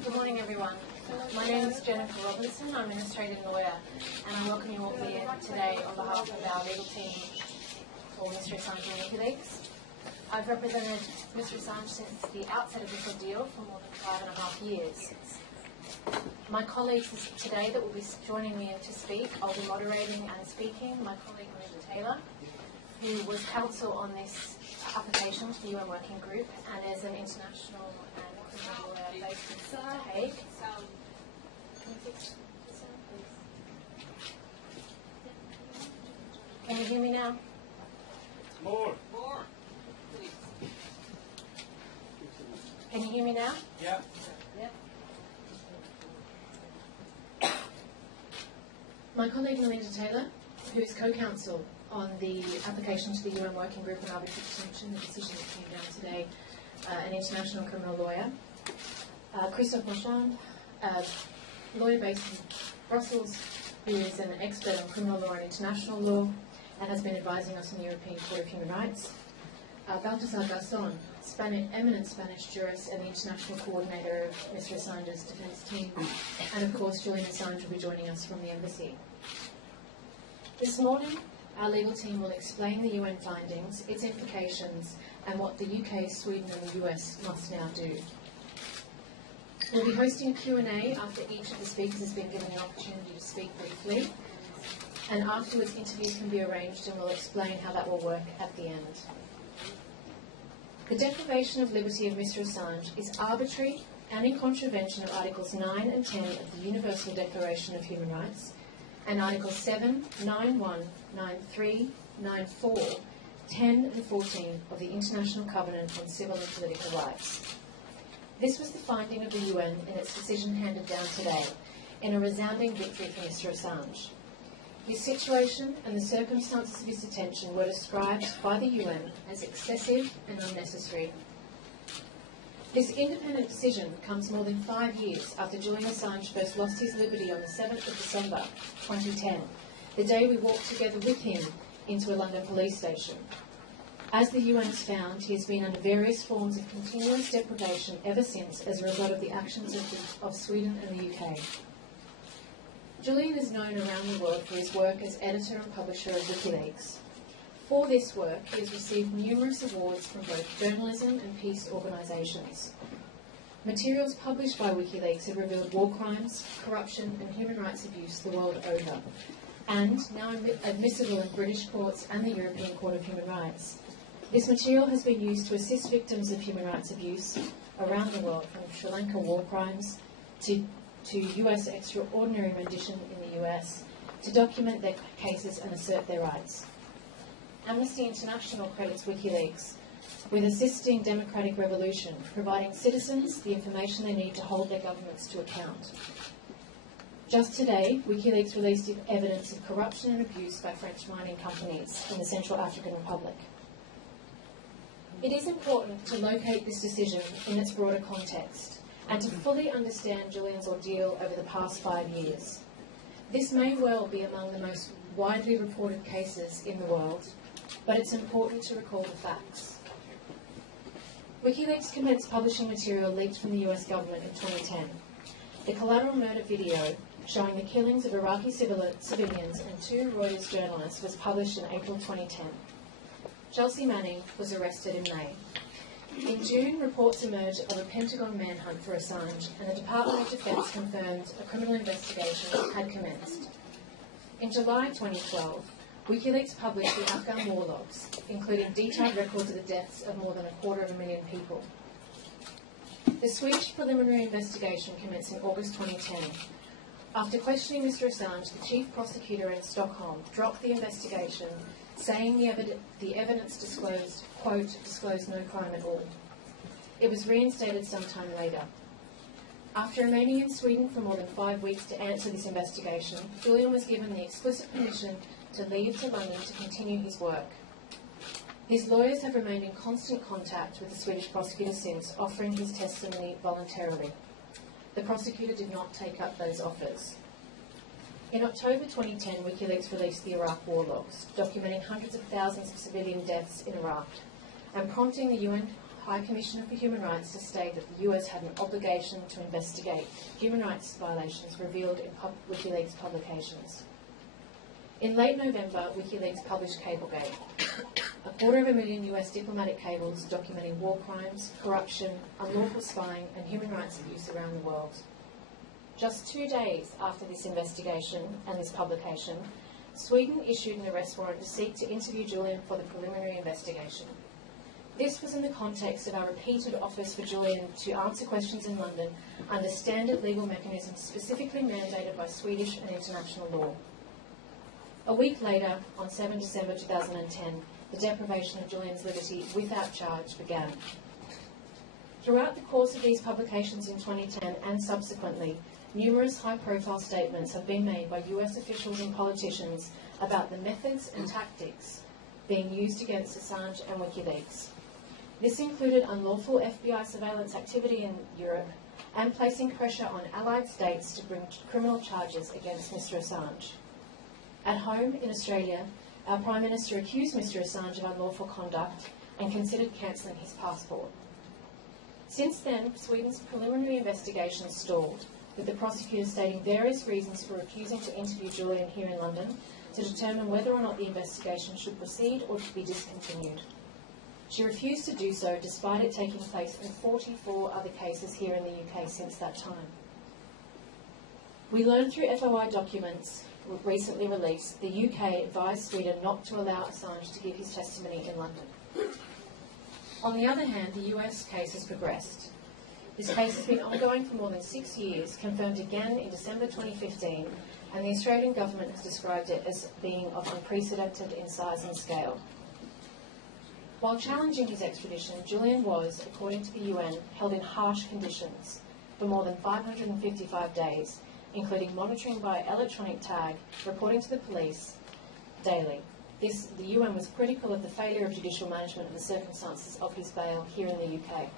Good morning, everyone. My name is Jennifer Robinson. I'm an Australian lawyer, and I welcome you all here today on behalf of our legal team for Mr. Assange and WikiLeaks. I've represented Mr. Assange since the outset of this ordeal for more than 5.5 years. My colleagues today that will be joining me to speak, I'll be moderating and speaking. My colleague Melinda Taylor, who was counsel on this application to the UN Working Group and is an international and criminal lawyer based in Hague. Can you hear me now? More. Can you hear me now? Yeah. My colleague Melinda Taylor, who is co-counsel on the application to the UN Working Group on Arbitrary Detention, the decision that came down today, an international criminal lawyer. Christophe Marchand, a lawyer based in Brussels, who is an expert on criminal law and international law, and has been advising us on the European Court of Human Rights. Baltasar Garzón, eminent Spanish jurist and the international coordinator of Mr. Assange's defence team, and of course Julian Assange will be joining us from the embassy. This morning, our legal team will explain the UN findings, its implications, and what the UK, Sweden and the US must now do. We'll be hosting a Q&A after each of the speakers has been given an opportunity to speak briefly, and afterwards interviews can be arranged and we'll explain how that will work at the end. The deprivation of liberty of Mr. Assange is arbitrary and in contravention of Articles 9 and 10 of the Universal Declaration of Human Rights and Articles 7, 9, 1, 9, 3, 9, 4, 10 and 14 of the International Covenant on Civil and Political Rights. This was the finding of the UN in its decision handed down today, in a resounding victory for Mr. Assange. His situation and the circumstances of his detention were described by the UN as excessive and unnecessary. This independent decision comes more than 5 years after Julian Assange first lost his liberty on the 7th of December 2010, the day we walked together with him into a London police station. As the UN has found, he has been under various forms of continuous deprivation ever since as a result of the actions of Sweden and the UK. Julian is known around the world for his work as editor and publisher of WikiLeaks. For this work, he has received numerous awards from both journalism and peace organisations. Materials published by WikiLeaks have revealed war crimes, corruption and human rights abuse the world over, and now admissible in British courts and the European Court of Human Rights. This material has been used to assist victims of human rights abuse around the world, from Sri Lanka war crimes to US extraordinary rendition in the US, to document their cases and assert their rights. Amnesty International credits WikiLeaks with assisting democratic revolution, providing citizens the information they need to hold their governments to account. Just today, WikiLeaks released evidence of corruption and abuse by French mining companies in the Central African Republic. It is important to locate this decision in its broader context and to fully understand Julian's ordeal over the past 5 years. This may well be among the most widely reported cases in the world, but it's important to recall the facts. WikiLeaks commenced publishing material leaked from the US government in 2010. The collateral murder video showing the killings of Iraqi civilians and 2 Reuters journalists was published in April 2010. Chelsea Manning was arrested in May. In June, reports emerged of a Pentagon manhunt for Assange, and the Department of Defence confirmed a criminal investigation had commenced. In July 2012, WikiLeaks published the Afghan war logs, including detailed records of the deaths of more than 250,000 people. The Swedish preliminary investigation commenced in August 2010. After questioning Mr. Assange, the chief prosecutor in Stockholm dropped the investigation, saying the evidence disclosed, quote, disclosed no crime at all. It was reinstated sometime later. After remaining in Sweden for more than 5 weeks to answer this investigation, Julian was given the explicit permission to leave to London to continue his work. His lawyers have remained in constant contact with the Swedish prosecutor since, offering his testimony voluntarily. The prosecutor did not take up those offers. In October 2010, WikiLeaks released the Iraq war logs, documenting hundreds of thousands of civilian deaths in Iraq, and prompting the UN High Commissioner for Human Rights to state that the US had an obligation to investigate human rights violations revealed in WikiLeaks publications. In late November, WikiLeaks published Cablegate, 250,000 US diplomatic cables documenting war crimes, corruption, unlawful spying and human rights abuse around the world. Just 2 days after this investigation and this publication, Sweden issued an arrest warrant to seek to interview Julian for the preliminary investigation. This was in the context of our repeated offers for Julian to answer questions in London under standard legal mechanisms specifically mandated by Swedish and international law. A week later, on 7 December 2010, the deprivation of Julian's liberty without charge began. Throughout the course of these publications in 2010 and subsequently, numerous high-profile statements have been made by US officials and politicians about the methods and tactics being used against Assange and WikiLeaks. This included unlawful FBI surveillance activity in Europe and placing pressure on allied states to bring criminal charges against Mr. Assange. At home in Australia, our Prime Minister accused Mr. Assange of unlawful conduct and considered cancelling his passport. Since then, Sweden's preliminary investigation stalled, with the prosecutor stating various reasons for refusing to interview Julian here in London to determine whether or not the investigation should proceed or be discontinued. She refused to do so despite it taking place in 44 other cases here in the UK since that time. We learned through FOI documents recently released the UK advised Sweden not to allow Assange to give his testimony in London. On the other hand, the US case has progressed. This case has been ongoing for more than 6 years, confirmed again in December 2015, and the Australian government has described it as being of unprecedented in size and scale. While challenging his extradition, Julian was, according to the UN, held in harsh conditions for more than 555 days, including monitoring by electronic tag, reporting to the police daily. The UN was critical of the failure of judicial management of the circumstances of his bail here in the UK.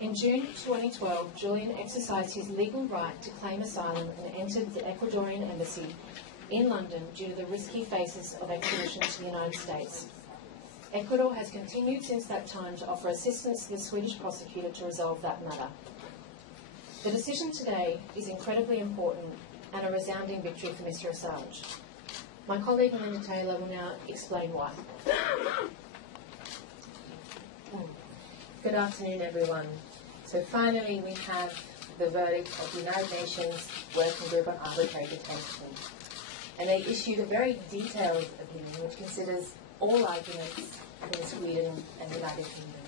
In June 2012, Julian exercised his legal right to claim asylum and entered the Ecuadorian embassy in London due to the risk he faces of extradition to the United States. Ecuador has continued since that time to offer assistance to the Swedish prosecutor to resolve that matter. The decision today is incredibly important and a resounding victory for Mr. Assange. My colleague Melinda Taylor will now explain why. Good afternoon, everyone. So finally we have the verdict of the United Nations Working Group on Arbitrary Detention. And they issued a very detailed opinion which considers all arguments in Sweden and the United Kingdom.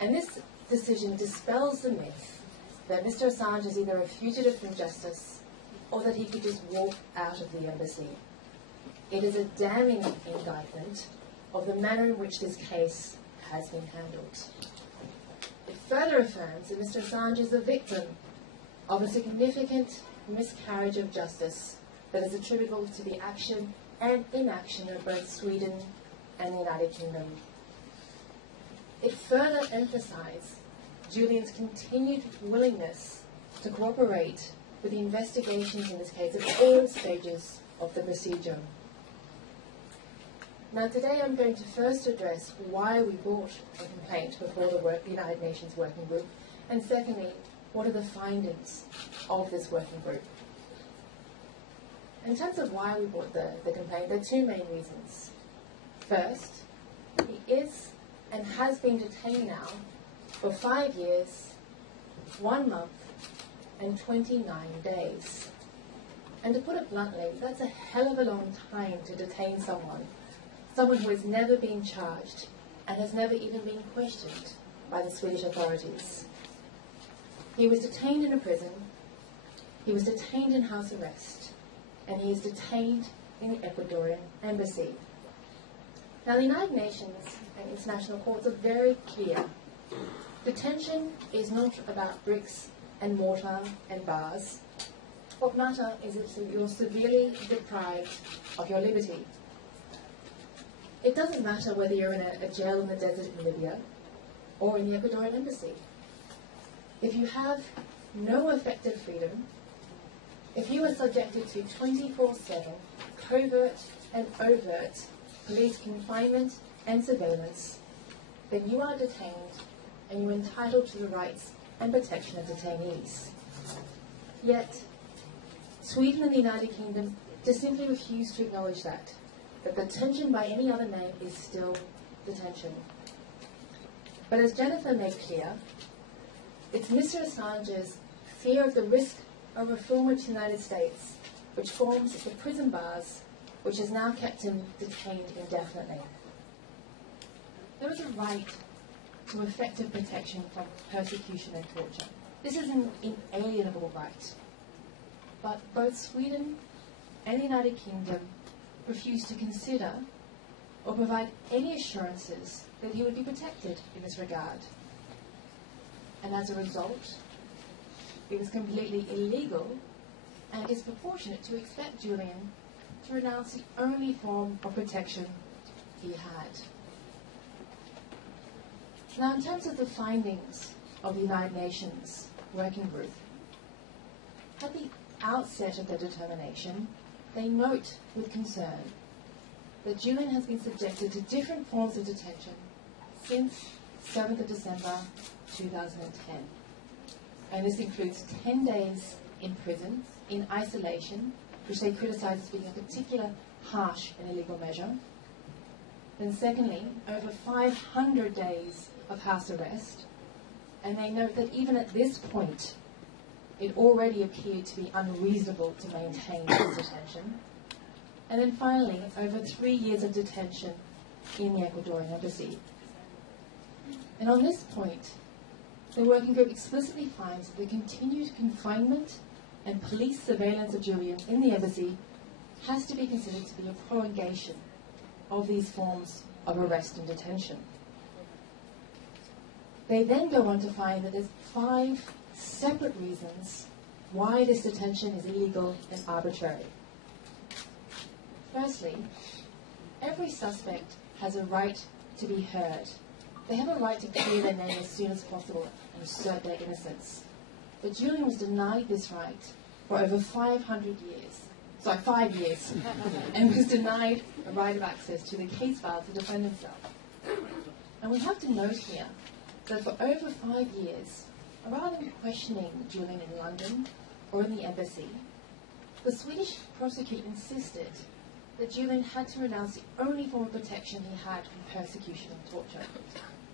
And this decision dispels the myth that Mr. Assange is either a fugitive from justice or that he could just walk out of the embassy. It is a damning indictment of the manner in which this case has been handled. It further affirms that Mr. Assange is a victim of a significant miscarriage of justice that is attributable to the action and inaction of both Sweden and the United Kingdom. It further emphasizes Julian's continued willingness to cooperate with the investigations in this case at all stages of the procedure. Now today I'm going to first address why we brought a complaint before the United Nations Working Group, and secondly, what are the findings of this working group. In terms of why we brought the complaint, there are two main reasons. First, he is and has been detained now for 5 years, 1 month, and 29 days. And to put it bluntly, that's a hell of a long time to detain someone who has never been charged and has never even been questioned by the Swedish authorities. He was detained in a prison, he was detained in house arrest, and he is detained in the Ecuadorian embassy. Now the United Nations and international courts are very clear. Detention is not about bricks and mortar and bars. What matters is if you're severely deprived of your liberty. It doesn't matter whether you're in a jail in the desert in Libya or in the Ecuadorian embassy. If you have no effective freedom, if you are subjected to 24/7 covert and overt police confinement and surveillance, then you are detained and you're entitled to the rights and protection of detainees. Yet, Sweden and the United Kingdom just simply refuse to acknowledge that detention by any other name is still detention. But as Jennifer made clear, it's Mr. Assange's fear of the risk of referral to the United States which forms the prison bars which has now kept him detained indefinitely. There is a right to effective protection from persecution and torture. This is an inalienable right. But both Sweden and the United Kingdom refuse to consider or provide any assurances that he would be protected in this regard. And as a result, it was completely illegal and disproportionate to expect Julian to renounce the only form of protection he had. Now, in terms of the findings of the United Nations Working Group, at the outset of their determination, they note with concern that Julian has been subjected to different forms of detention since 7th of December 2010. And this includes 10 days in prison, in isolation, which they criticise as being a particular harsh and illegal measure. Then secondly, over 500 days of house arrest. And they note that even at this point, it already appeared to be unreasonable to maintain this detention. And then finally, over 3 years of detention in the Ecuadorian embassy. And on this point, the working group explicitly finds that the continued confinement and police surveillance of Julian in the embassy has to be considered to be a prolongation of these forms of arrest and detention. They then go on to find that there's 5 separate reasons why this detention is illegal and arbitrary. Firstly, every suspect has a right to be heard. They have a right to clear their name as soon as possible and assert their innocence. But Julian was denied this right for over 5 years, and was denied a right of access to the case file to defend himself. And we have to note here that for over 5 years, rather than questioning Julian in London or in the embassy, the Swedish prosecutor insisted that Julian had to renounce the only form of protection he had from persecution and torture.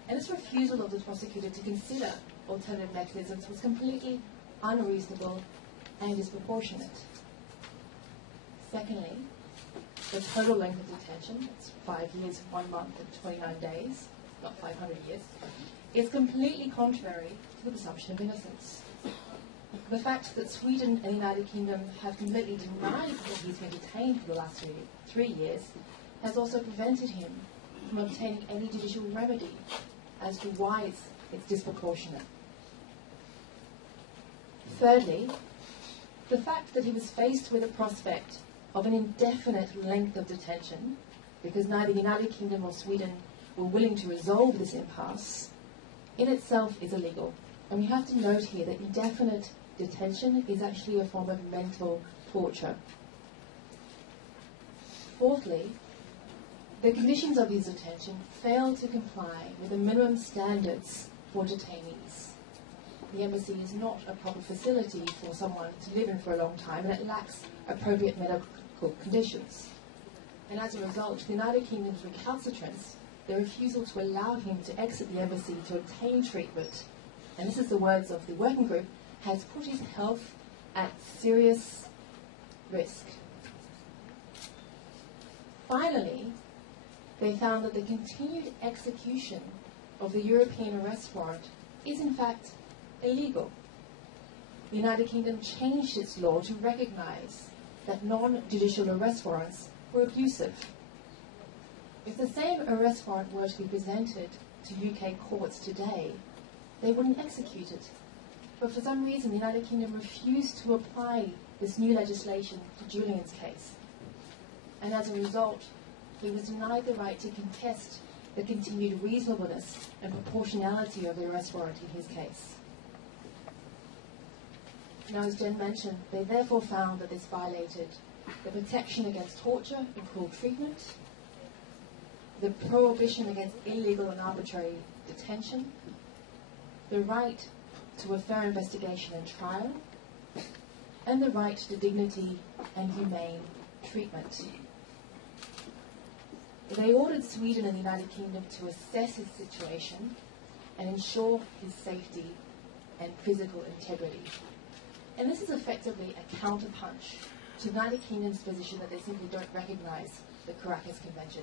And this refusal of the prosecutor to consider alternative mechanisms was completely unreasonable and disproportionate. Secondly, the total length of detention, that's 5 years, 1 month and 29 days, not 500 years, is completely contrary to the presumption of innocence. The fact that Sweden and the United Kingdom have completely denied that he's been detained for the last 3 years has also prevented him from obtaining any judicial remedy as to why it's disproportionate. Thirdly, the fact that he was faced with a prospect of an indefinite length of detention, because neither the United Kingdom or Sweden were willing to resolve this impasse, in itself is illegal. And we have to note here that indefinite detention is actually a form of mental torture. Fourthly, the conditions of his detention fail to comply with the minimum standards for detainees. The embassy is not a proper facility for someone to live in for a long time, and it lacks appropriate medical conditions. And as a result, the United Kingdom's recalcitrance, the refusal to allow him to exit the embassy to obtain treatment, and this is the words of the working group, has put his health at serious risk. Finally, they found that the continued execution of the European arrest warrant is in fact illegal. The United Kingdom changed its law to recognise that non-judicial arrest warrants were abusive. If the same arrest warrant were to be presented to UK courts today, they wouldn't execute it. But for some reason, the United Kingdom refused to apply this new legislation to Julian's case. And as a result, he was denied the right to contest the continued reasonableness and proportionality of the arrest warrant in his case. Now, as Jen mentioned, they therefore found that this violated the protection against torture and cruel treatment, the prohibition against illegal and arbitrary detention, the right to a fair investigation and trial, and the right to dignity and humane treatment. They ordered Sweden and the United Kingdom to assess his situation and ensure his safety and physical integrity. And this is effectively a counterpunch to the United Kingdom's position that they simply don't recognise the Caracas Convention.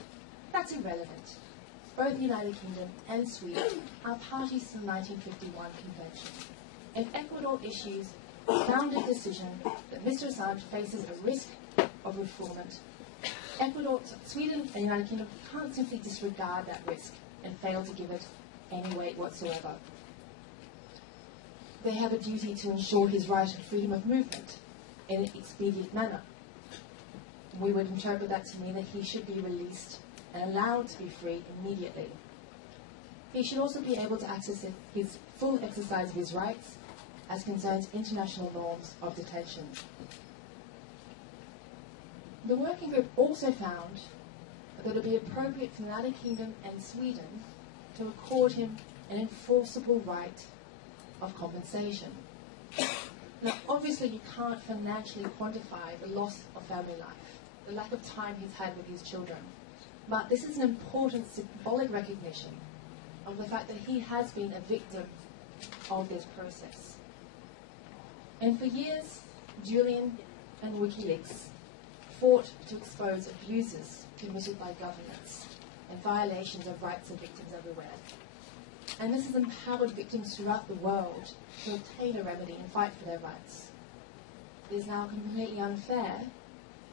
That's irrelevant. Both the United Kingdom and Sweden are parties to the 1951 Convention. If Ecuador issues a founded decision that Mr. Assange faces a risk of refoulement, Sweden and the United Kingdom can't simply disregard that risk and fail to give it any weight whatsoever. They have a duty to ensure his right to freedom of movement in an expedient manner. We would interpret that to mean that he should be released and allowed to be free immediately. He should also be able to access his full exercise of his rights as concerns international norms of detention. The working group also found that it would be appropriate for the United Kingdom and Sweden to accord him an enforceable right of compensation. Now, obviously, you can't financially quantify the loss of family life, the lack of time he's had with his children, but this is an important symbolic recognition of the fact that he has been a victim of this process. And for years, Julian and WikiLeaks fought to expose abuses committed by governments and violations of rights of victims everywhere. And this has empowered victims throughout the world to obtain a remedy and fight for their rights. It is now completely unfair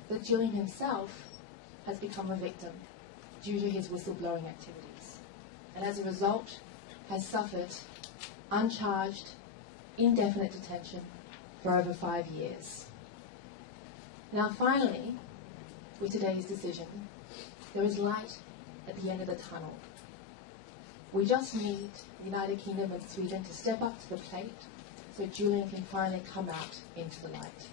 that Julian himself has become a victim due to his whistleblowing activities, and as a result has suffered uncharged, indefinite detention for over 5 years. Now finally, with today's decision, there is light at the end of the tunnel. We just need the United Kingdom and Sweden to step up to the plate so Julian can finally come out into the light.